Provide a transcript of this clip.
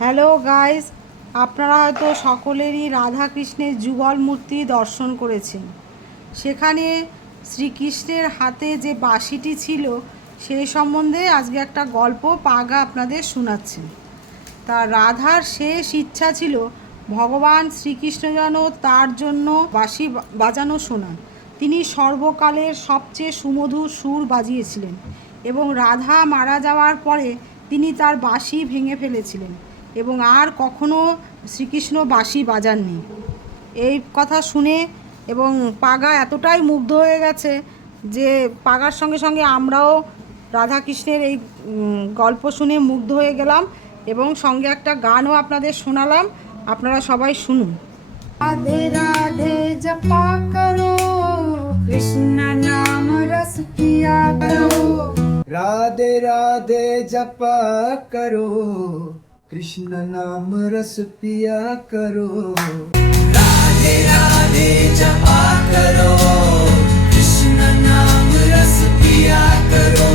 Hello guys, আপনারা হয়তো সকলেরই রাধা কৃষ্ণের যুগল মূর্তি দর্শন করেছেন। সেখানে শ্রীকৃষ্ণের হাতে যে বাঁশিটি ছিল সেই সম্বন্ধে আজকে একটা গল্প পাগা আপনাদের শোনাচ্ছেন। তা রাধার শেষ ইচ্ছা ছিল ভগবান শ্রীকৃষ্ণ যেন তার জন্য বাঁশি বাজানো শোনান। তিনি সর্বকালের সবচেয়ে সুমধুর সুর বাজিয়েছিলেন এবং রাধা মারা যাওয়ার পরে তিনি তার বাঁশি ভেঙে ফেলেছিলেন এবং আর কখনো শ্রীকৃষ্ণ বাঁশি বাজাননি। এই কথা শুনে এবং পাগা এতটাই মুগ্ধ হয়ে গেছে যে পাগার সঙ্গে সঙ্গে আমরাও রাধাকৃষ্ণের এই গল্প শুনে মুগ্ধ হয়ে গেলাম এবং সঙ্গে একটা গানও আপনাদের শোনালাম। আপনারা সবাই শুনুন। राधे राधे जपा करो, कृष्ण नाम रस पिया करो। राधे राधे जपा करो, कृष्ण नाम रस पिया करो। राधे राधे जपा करो, कृष्ण नाम रस पिया करो।